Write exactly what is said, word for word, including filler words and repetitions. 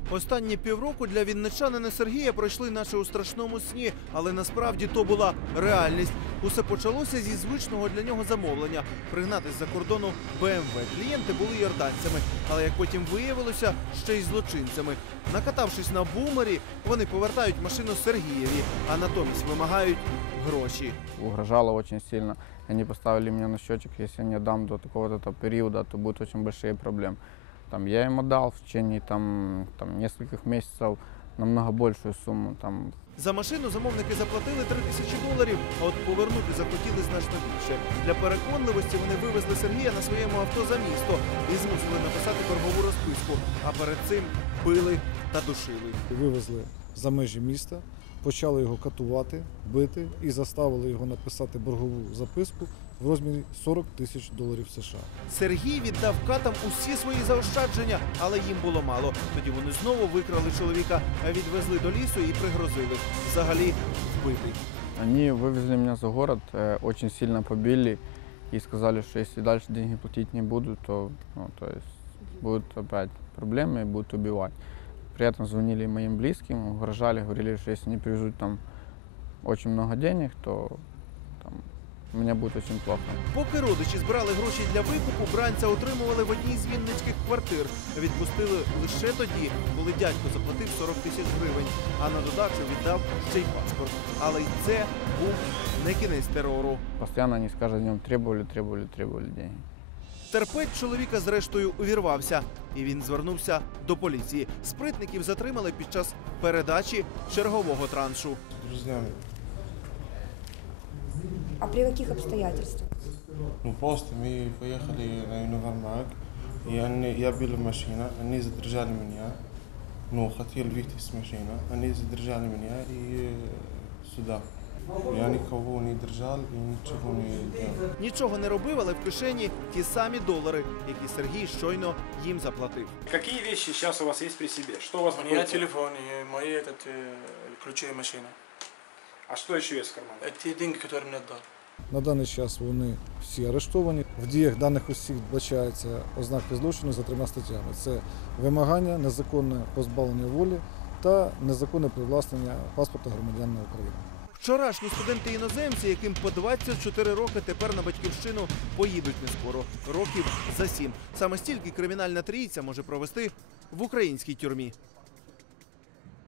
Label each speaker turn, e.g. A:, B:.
A: Останні півроку для вінничанина Сергія пройшли наче у страшному сні, але насправді то була реальність. Усе почалося зі звичного для нього замовлення – пригнати з-за кордону Бе Ем Ве. Клієнти були йорданцями, але, як потім виявилося, ще й злочинцями. Накатавшись на бумері, вони повертають машину Сергієві, а натомість вимагають гроші.
B: Угрожало очень сильно. Они поставили мне на счетчик, если я не отдам до такого-то периода, то будут очень большие проблемы. Там, я им отдал в течение там, там, нескольких месяцев намного большую сумму. Там.
A: За машину замовники заплатили три тисячі доларів, а от повернути захотіли значно більше. Для переконливості вони вивезли Сергія на своєму авто за місто і змусили написати боргову розписку, а перед цим били та душили.
C: Вивезли за межі міста, почали його катувати, бити і заставили його написати боргову записку в розмірі сорок тисяч доларів США.
A: Сергій віддав катам усі свої заощадження, але їм було мало. Тоді вони знову викрали чоловіка, відвезли до лісу і пригрозили. Взагалі вбити.
B: Они вывезли меня за город, э, очень сильно побили и сказали, что если дальше деньги платить не буду, то, ну, то есть будут опять проблемы и будут убивать. При этом звонили моим близким, угрожали, говорили, что если не привезут там очень много денег, то там, мені буде дуже плохо.
A: Поки родичі збирали гроші для викупу, бранця отримували в одній з вінницьких квартир. Відпустили лише тоді, коли дядько заплатив сорок тисяч гривень, а на додачу віддав ще й паспорт. Але й це був не кінець терору.
B: Постійно вони з кожним днем требували, требували, требували деньги.
A: Терпець чоловіка зрештою увірвався, і він звернувся до поліції. Спритників затримали під час передачі чергового траншу.
D: Друзьями.
E: А при каких обстоятельствах?
D: Ну просто мы поехали на универмаг, и они, я была машина, они задержали меня, ну хотели выйти с машины, они задержали меня и сюда. Я никого не держал и ничего не делал.
A: Нічого не робив, але в кишені ті самі долари, які Сергій щойно їм заплатив.
F: Какие вещи сейчас у вас есть при себе? Что у вас
G: У меня
F: находится?
G: телефон и мои этот, э, ключи и машина.
F: А что еще есть в кармане?
G: Это деньги, которые мне отдал.
C: На даний час вони всі арештовані. В діях даних осіб вбачаються ознаки злочину за трьома статтями. Це вимагання, незаконне позбавлення волі та незаконне привласнення паспорта громадянина України.
A: Вчорашні студенти-іноземці, яким по двадцять чотири роки, тепер на батьківщину поїдуть не скоро, років за сім. Саме стільки кримінальна трійця може провести в українській тюрмі.